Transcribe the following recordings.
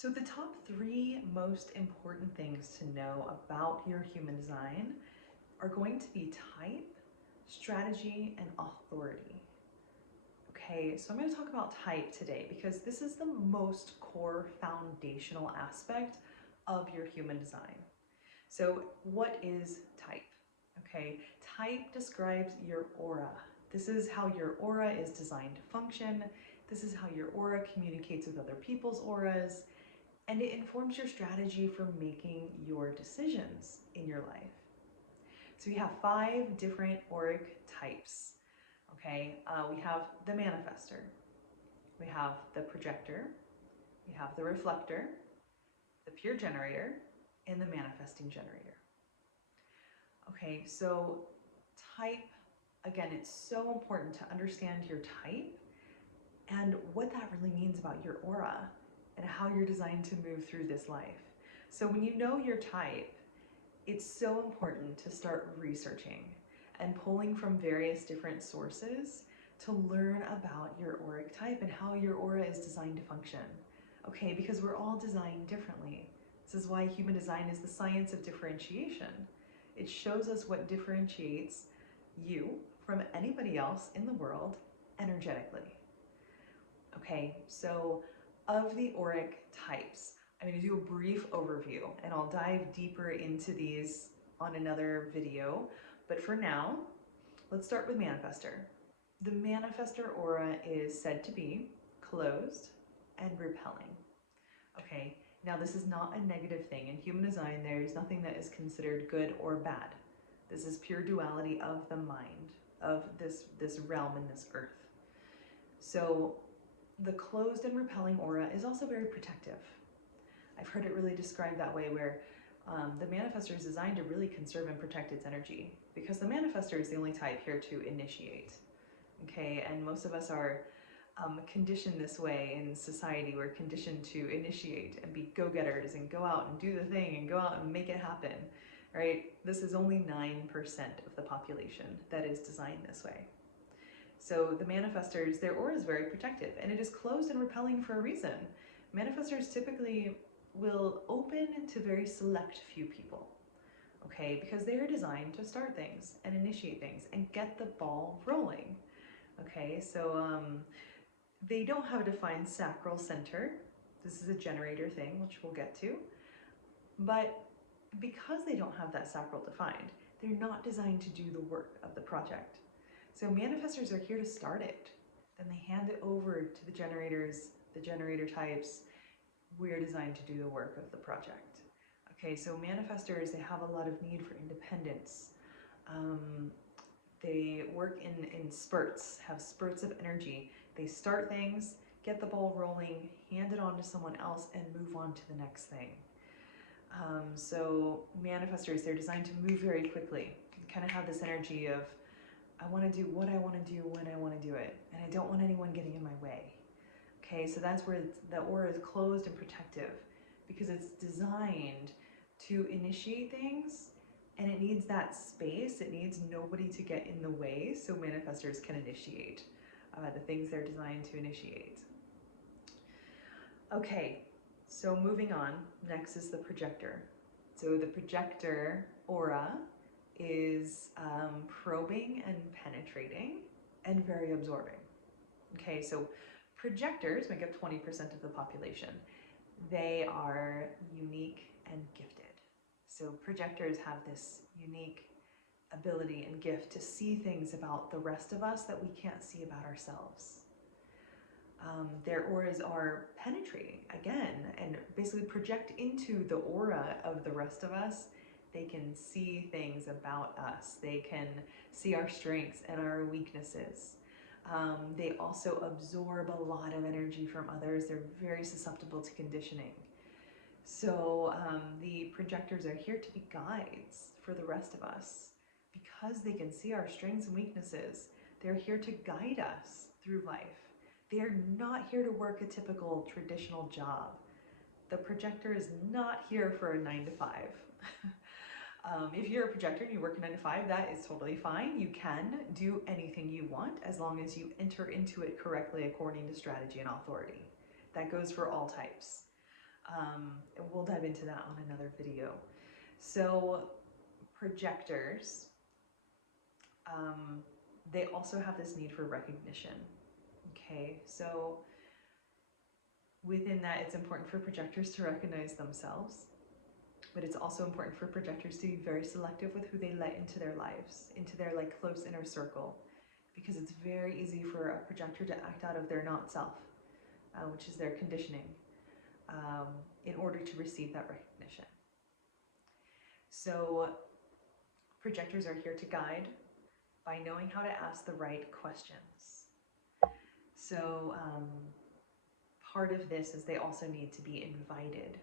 So the top three most important things to know about your human design are going to be type, strategy, and authority. Okay, so I'm going to talk about type today because this is the most core foundational aspect of your human design. So what is type? Okay, type describes your aura. This is how your aura is designed to function. This is how your aura communicates with other people's auras, and it informs your strategy for making your decisions in your life. So we have 5 different auric types. Okay, we have the manifester, we have the projector, we have the reflector, the pure generator, and the manifesting generator. Okay, so type, again, it's so important to understand your type and what that really means about your aura and how you're designed to move through this life. So when you know your type, it's so important to start researching and pulling from various different sources to learn about your auric type and how your aura is designed to function. Okay, because we're all designed differently. This is why human design is the science of differentiation. It shows us what differentiates you from anybody else in the world energetically. Okay, so of the auric types, I'm going to do a brief overview and I'll dive deeper into these on another video. But for now, let's start with manifester. The manifester aura is said to be closed and repelling. Okay, now this is not a negative thing. In human design, there's nothing that is considered good or bad. This is pure duality of the mind, of this realm and this earth. So the closed and repelling aura is also very protective. I've heard it really described that way, where the manifester is designed to really conserve and protect its energy, because the manifester is the only type here to initiate. Okay, and most of us are conditioned this way in society. We're conditioned to initiate and be go-getters and go out and do the thing and go out and make it happen, right? This is only 9% of the population that is designed this way. So the manifestors, their aura is very protective, and it is closed and repelling for a reason. Manifestors typically will open to very select few people, okay, because they are designed to start things and initiate things and get the ball rolling. Okay, so they don't have a defined sacral center. This is a generator thing, which we'll get to. But because they don't have that sacral defined, they're not designed to do the work of the project. So manifestors are here to start it. Then they hand it over to the generators, the generator types. We're designed to do the work of the project. Okay, so manifestors, they have a lot of need for independence. They work in spurts, have spurts of energy. They start things, get the ball rolling, hand it on to someone else, and move on to the next thing. So manifestors, they're designed to move very quickly. You kind of have this energy of, I want to do what I want to do when I want to do it, and I don't want anyone getting in my way. Okay, so that's where the aura is closed and protective, because it's designed to initiate things, and it needs that space. It needs nobody to get in the way, so manifestors can initiate the things they're designed to initiate. Okay, so moving on, next is the projector. So the projector aura is probing and penetrating and very absorbing. Okay, so projectors make up 20% of the population. They are unique and gifted. So projectors have this unique ability and gift to see things about the rest of us that we can't see about ourselves. Their auras are penetrating, again, and basically project into the aura of the rest of us. They can see things about us. They can see our strengths and our weaknesses. They also absorb a lot of energy from others. They're very susceptible to conditioning. So the projectors are here to be guides for the rest of us. Because they can see our strengths and weaknesses, they're here to guide us through life. They're not here to work a typical traditional job. The projector is not here for a 9 to 5. If you're a projector and you work a 9 to 5, that is totally fine. You can do anything you want as long as you enter into it correctly according to strategy and authority. That goes for all types. We'll dive into that on another video. So projectors, they also have this need for recognition. Okay, so within that, it's important for projectors to recognize themselves, but it's also important for projectors to be very selective with who they let into their lives, into their like close inner circle, because it's very easy for a projector to act out of their not self, which is their conditioning, in order to receive that recognition. So projectors are here to guide by knowing how to ask the right questions. So part of this is they also need to be invited.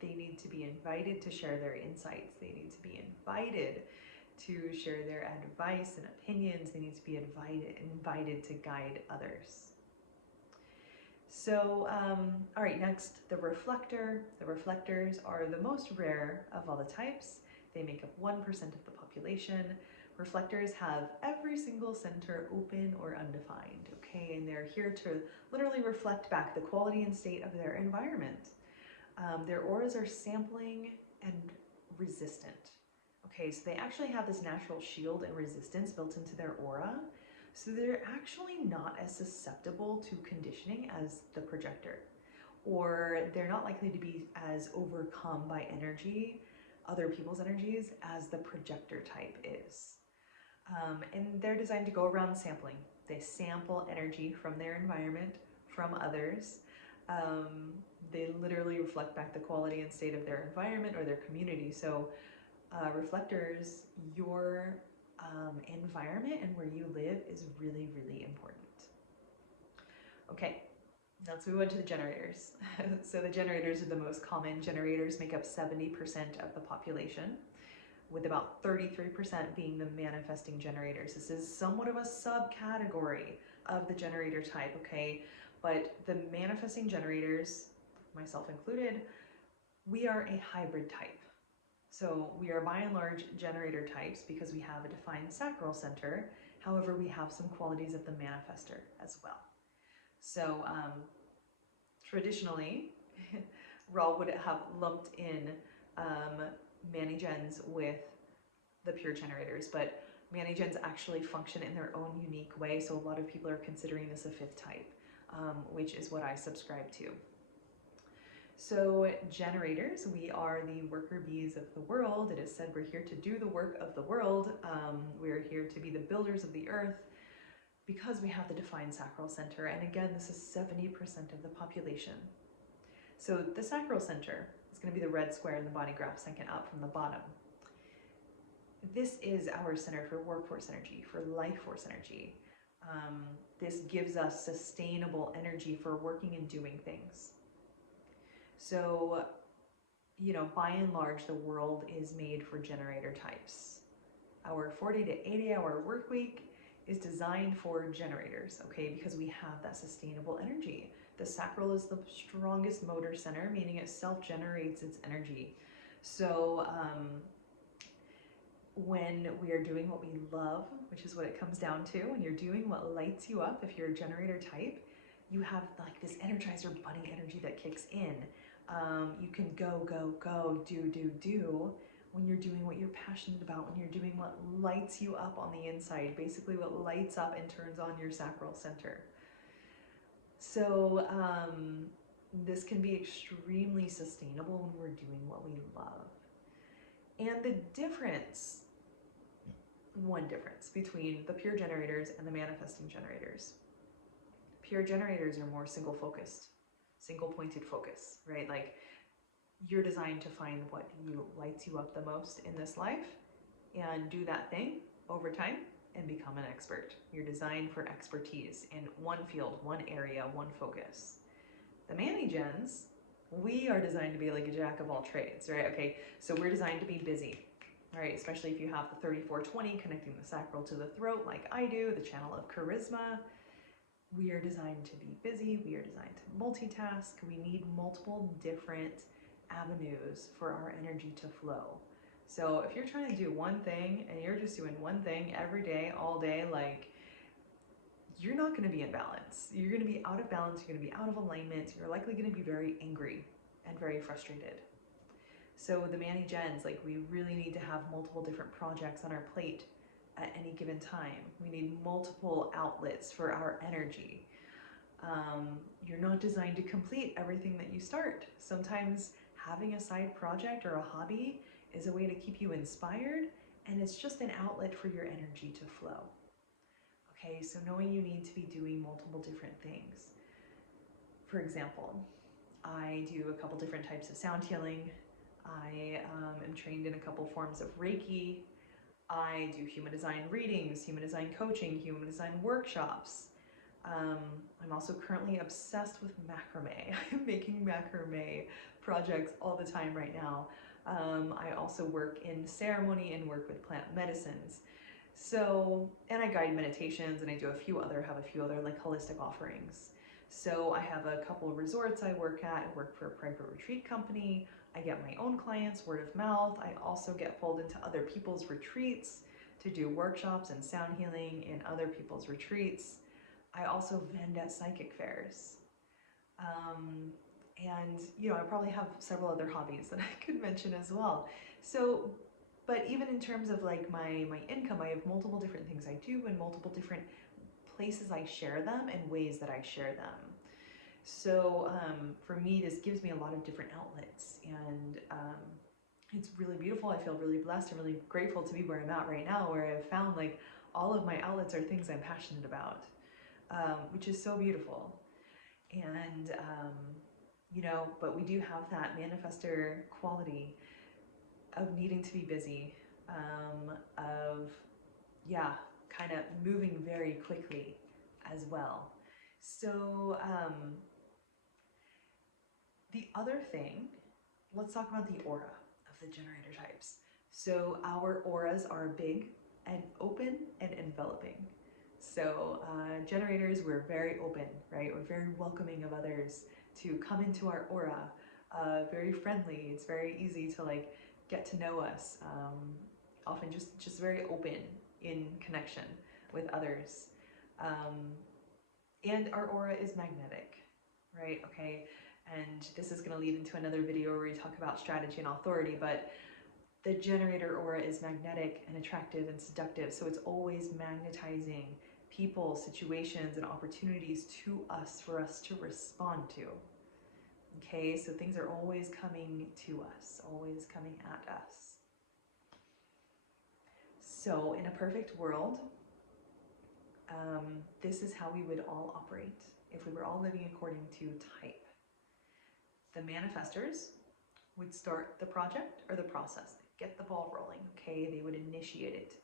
They need to be invited to share their insights. They need to be invited to share their advice and opinions. They need to be invited to guide others. So, all right, next, the reflector. The reflectors are the most rare of all the types. They make up 1% of the population. Reflectors have every single center open or undefined, okay? And they're here to literally reflect back the quality and state of their environment. Their auras are sampling and resistant. Okay, so they actually have this natural shield and resistance built into their aura. So they're actually not as susceptible to conditioning as the projector, or they're not likely to be as overcome by energy, other people's energies, as the projector type is. And they're designed to go around sampling. They sample energy from their environment, from others. They literally reflect back the quality and state of their environment or their community. So reflectors, your environment and where you live is really, really important. Okay, now let's move on to the generators. So the generators are the most common. Generators make up 70% of the population, with about 33% being the manifesting generators. This is somewhat of a subcategory of the generator type, okay? But the manifesting generators, myself included, we are a hybrid type. So we are by and large generator types because we have a defined sacral center. However, we have some qualities of the manifester as well. So traditionally, Ra would have lumped in Manigens with the pure generators, but Manigens actually function in their own unique way. So a lot of people are considering this a 5th type, which is what I subscribe to. So generators, we are the worker bees of the world. It is said we're here to do the work of the world. We're here to be the builders of the earth because we have the defined sacral center. And again, this is 70% of the population. So the sacral center is going to be the red square in the body graph, second up from the bottom. This is our center for workforce energy, for life force energy. This gives us sustainable energy for working and doing things. So, you know, by and large, the world is made for generator types. Our 40 to 80 hour work week is designed for generators, okay, because we have that sustainable energy. The sacral is the strongest motor center, meaning it self-generates its energy. So when we are doing what we love, which is what it comes down to, when you're doing what lights you up, if you're a generator type, you have like this energizer bunny energy that kicks in. You can go, go, go, do when you're doing what you're passionate about, when you're doing what lights you up on the inside, basically what lights up and turns on your sacral center. So this can be extremely sustainable when we're doing what we love. And the difference, one difference between the pure generators and the manifesting generators. Pure generators are more single focused, single pointed focus, right? Like you're designed to find what lights you up the most in this life and do that thing over time and become an expert. You're designed for expertise in one field, one area, one focus. The Manigens, we are designed to be like a jack of all trades, right? Okay, so we're designed to be busy, right? Especially if you have the 3420 connecting the sacral to the throat like I do, the channel of charisma. We are designed to be busy. We are designed to multitask. We need multiple different avenues for our energy to flow. So if you're trying to do one thing and you're just doing one thing every day, all day, like you're not going to be in balance. You're going to be out of balance. You're going to be out of alignment. You're likely going to be very angry and very frustrated. So the Manny Gens, like, we really need to have multiple different projects on our plate at any given time. We need multiple outlets for our energy. You're not designed to complete everything that you start. Sometimes having a side project or a hobby is a way to keep you inspired, and it's just an outlet for your energy to flow. Okay, so knowing you need to be doing multiple different things. For example, I do a couple different types of sound healing. I am trained in a couple forms of Reiki. I do human design readings, human design coaching, human design workshops. I'm also currently obsessed with macrame. I'm making macrame projects all the time right now. I also work in ceremony and work with plant medicines. So, and I guide meditations, and I have a few other like holistic offerings. So I have a couple of resorts I work at. I work for a private retreat company. I get my own clients, word of mouth. I also get pulled into other people's retreats to do workshops and sound healing in other people's retreats. I also vend at psychic fairs. And, you know, I probably have several other hobbies that I could mention as well. So, but even in terms of like my income, I have multiple different things I do and multiple different places I share them and ways that I share them. So for me, this gives me a lot of different outlets, and it's really beautiful. I feel really blessed and really grateful to be where I'm at right now, where I've found like all of my outlets are things I'm passionate about, which is so beautiful. And you know, but we do have that manifestor quality of needing to be busy, of, yeah, kind of moving very quickly as well. So the other thing, let's talk about the aura of the generator types. So our auras are big and open and enveloping. So generators, we're very open, right? We're very welcoming of others to come into our aura, very friendly. It's very easy to like get to know us, often just very open in connection with others. And our aura is magnetic, right? Okay, and this is going to lead into another video where we talk about strategy and authority, but the generator aura is magnetic and attractive and seductive, so it's always magnetizing people, situations, and opportunities to us for us to respond to. Okay, so things are always coming to us, always coming at us. So in a perfect world, this is how we would all operate if we were all living according to type. The manifestors would start the project or the process, get the ball rolling, okay? They would initiate it.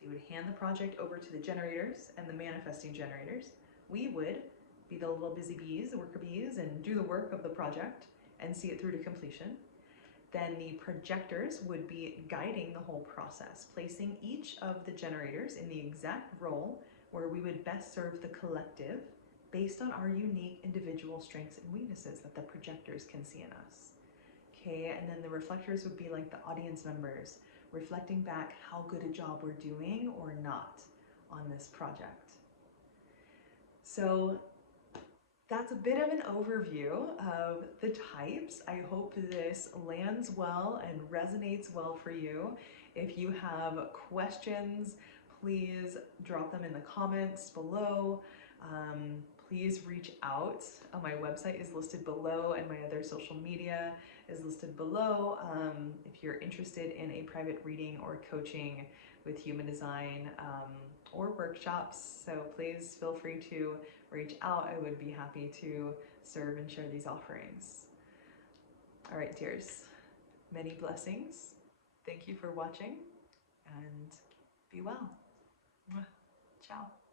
They would hand the project over to the generators and the manifesting generators. We would be the little busy bees, the worker bees, and do the work of the project and see it through to completion. Then the projectors would be guiding the whole process, placing each of the generators in the exact role where we would best serve the collective based on our unique individual strengths and weaknesses that the projectors can see in us. Okay, and then the reflectors would be like the audience members, reflecting back how good a job we're doing or not on this project. So that's a bit of an overview of the types. I hope this lands well and resonates well for you. If you have questions, please drop them in the comments below. Please reach out. My website is listed below, and my other social media is listed below. If you're interested in a private reading or coaching with human design or workshops, so please feel free to reach out. I would be happy to serve and share these offerings. All right, dears, many blessings. Thank you for watching, and be well. Ciao.